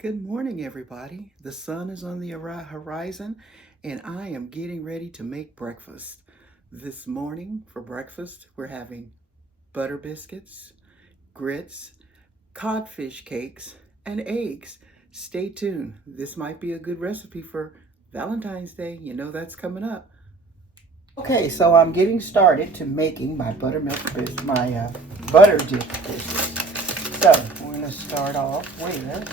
Good morning, everybody. The sun is on the horizon, and I am getting ready to make breakfast. This morning, for breakfast, we're having butter biscuits, grits, codfish cakes, and eggs. Stay tuned. This might be a good recipe for Valentine's Day. You know that's coming up. Okay, so I'm getting started to making my butter dip biscuits. So we're going to start off with,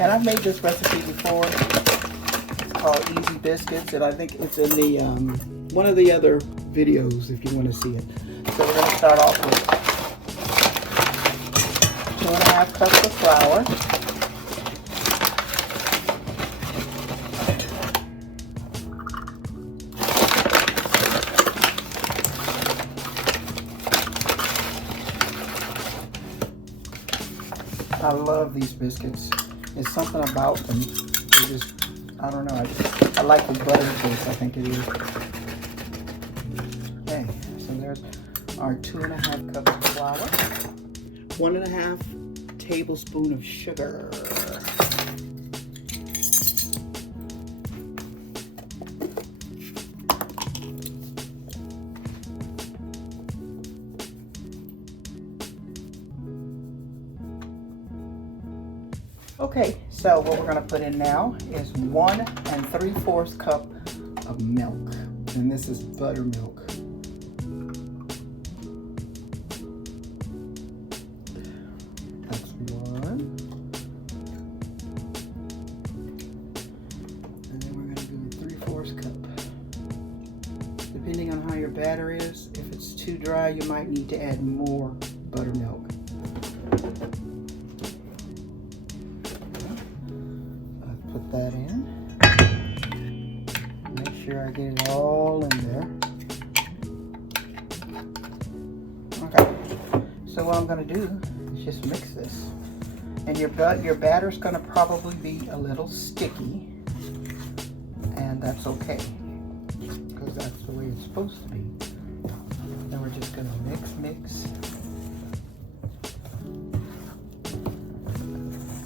and I've made this recipe before. It's called Easy Biscuits, and I think it's in the one of the other videos if you want to see it. So we're going to start off with 2.5 cups of flour. I love these biscuits. There's something about them. I don't know. I like the butter taste, I think it is. Okay, so there's our 2.5 cups of flour. 1.5 tablespoons of sugar. Okay, so what we're going to put in now is 1 3/4 cup of milk, and this is buttermilk. That's 1, and then we're going to do 3/4 cup. Depending on how your batter is, if it's too dry, you might need to add more buttermilk. Put that in. Make sure I get it all in there. Okay. So what I'm going to do is just mix this. And your batter's going to probably be a little sticky. And that's okay. Because that's the way it's supposed to be. Then we're just going to mix.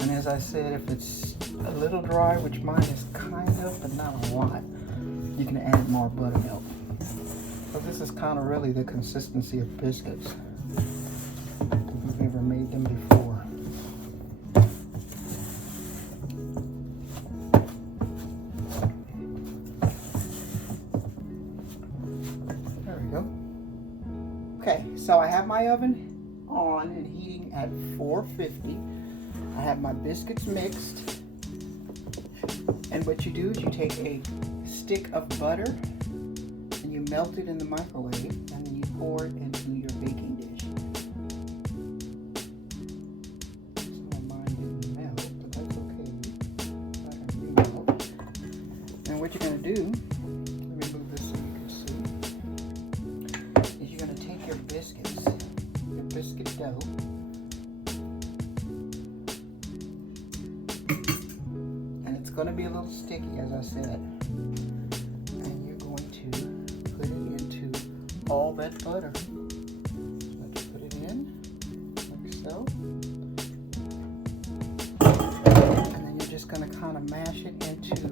And as I said, if it's a little dry, which mine is kind of, but not a lot, you can add more buttermilk. So this is kind of really the consistency of biscuits, if you've ever made them before. There we go. Okay, so I have my oven on and heating at 450. I have my biscuits mixed. And what you do is you take a stick of butter and you melt it in the microwave, and then you pour it into your baking dish. So mine didn't melt, but that's okay. I can remelt. And what you're going to do, let me move this so you can see, is you're going to take your biscuits, your biscuit dough, going to be a little sticky, as I said, and you're going to put it into all that butter. Let's put it in like so, and then you're just going to kind of mash it into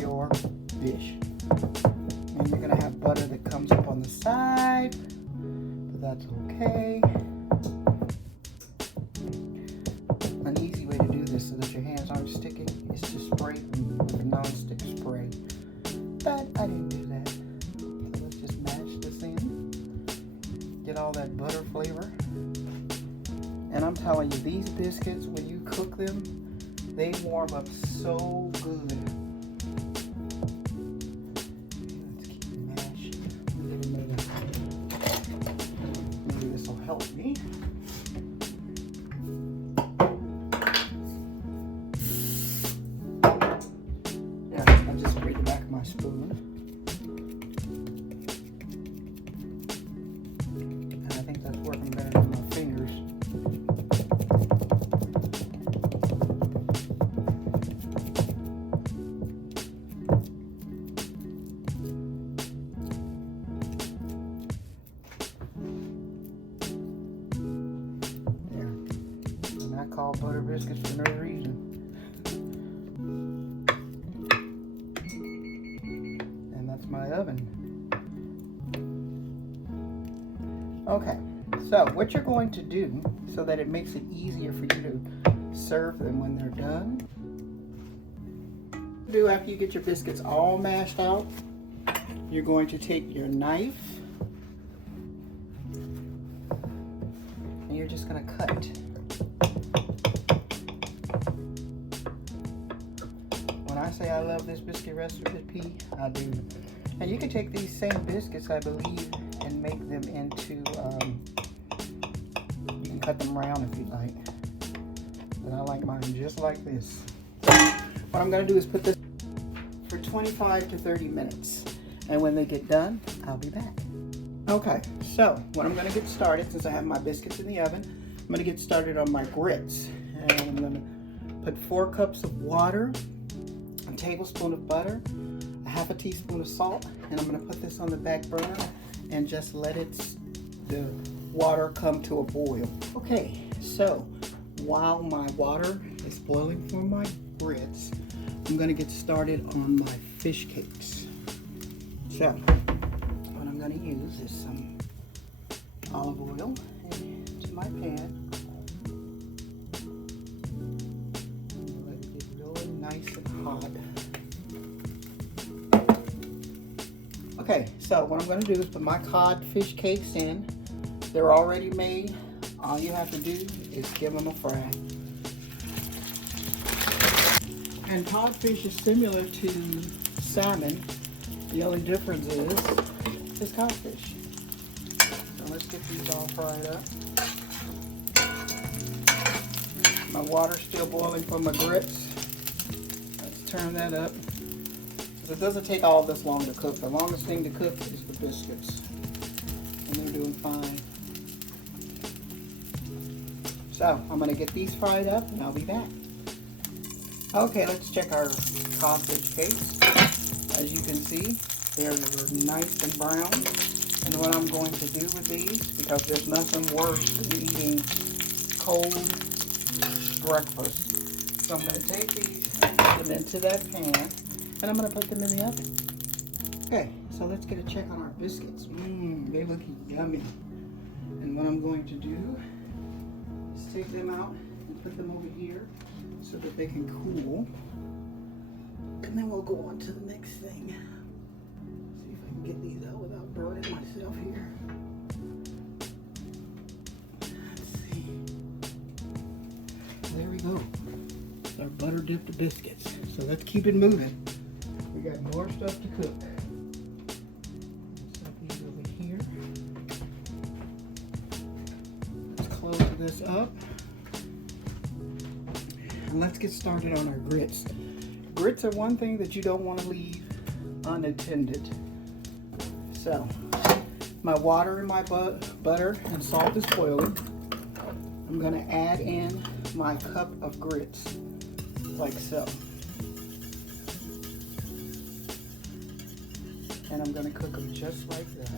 your dish. And you're going to have butter that comes up on the side, but that's okay. An easy way to do this so that your hands aren't sticking is to spray them with a non-stick spray. But I didn't do that. So let's just mash this in. Get all that butter flavor. And I'm telling you, these biscuits, when you cook them, they warm up so good. Let's keep mashing. Maybe this will help me. My spoon, and I think that's working better than my fingers. There, and I call butter biscuits for no reason. So what you're going to do so that it makes it easier for you to serve them when they're done, after you get your biscuits all mashed out, you're going to take your knife and you're just going to cut. When I say I love this biscuit recipe, I do. And you can take these same biscuits, I believe, and make them into, you can cut them round if you like. But I like mine just like this. What I'm going to do is put this for 25 to 30 minutes. And when they get done, I'll be back. Okay, so what I'm going to get started, since I have my biscuits in the oven, I'm going to get started on my grits. And I'm going to put 4 cups of water, a tablespoon of butter, a half a teaspoon of salt, and I'm going to put this on the back burner and just let the water come to a boil. Okay, so while my water is boiling for my grits, I'm going to get started on my fish cakes. So what I'm going to use is some olive oil into my pan. Let it get really nice and hot. Okay, so what I'm going to do is put my cod fish cakes in. They're already made. All you have to do is give them a fry. And codfish is similar to salmon. The only difference is codfish. So let's get these all fried up. My water's still boiling for my grits. Let's turn that up. It doesn't take all this long to cook. The longest thing to cook is the biscuits. And they're doing fine. So I'm going to get these fried up and I'll be back. Okay, let's check our codfish cakes. As you can see, they're nice and brown. And what I'm going to do with these, because there's nothing worse than eating cold breakfast. So I'm going to take these, put them into that pan, and I'm going to put them in the oven. Okay, so let's get a check on our biscuits. They look yummy. And what I'm going to do is take them out and put them over here so that they can cool. And then we'll go on to the next thing. See if I can get these out without burning myself here. Let's see. There we go. It's our butter dipped biscuits. So let's keep it moving. We got more stuff to cook. Set these over here. Let's close this up. And let's get started on our grits. Grits are one thing that you don't want to leave unattended. So, my water and my butter and salt is boiling. I'm going to add in my cup of grits, like so. And I'm going to cook them just like that.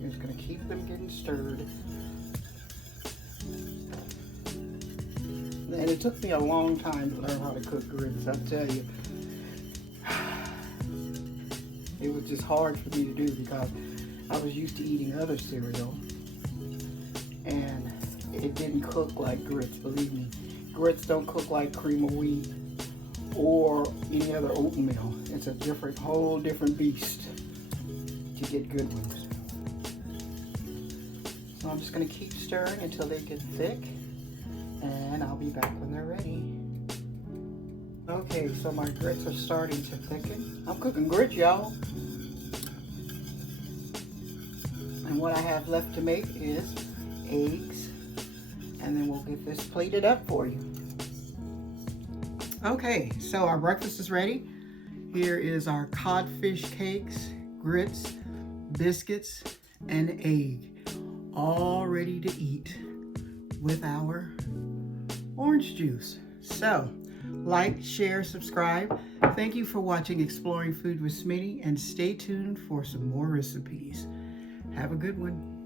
Just going to keep them getting stirred. And it took me a long time to learn how to cook grits, I tell you. It was just hard for me to do because I was used to eating other cereal. And it didn't cook like grits, believe me. Grits don't cook like cream of wheat or any other oatmeal. It's a whole different beast to get good ones. So I'm just going to keep stirring until they get thick, and I'll be back when they're ready. Okay, so my grits are starting to thicken. I'm cooking grits, y'all. And what I have left to make is eggs, and then we'll get this plated up for you. Okay, so our breakfast is ready. Here is our codfish cakes, grits, biscuits, and egg, all ready to eat with our orange juice. So, like, share, subscribe. Thank you for watching Exploring Food with Smitty, and stay tuned for some more recipes. Have a good one.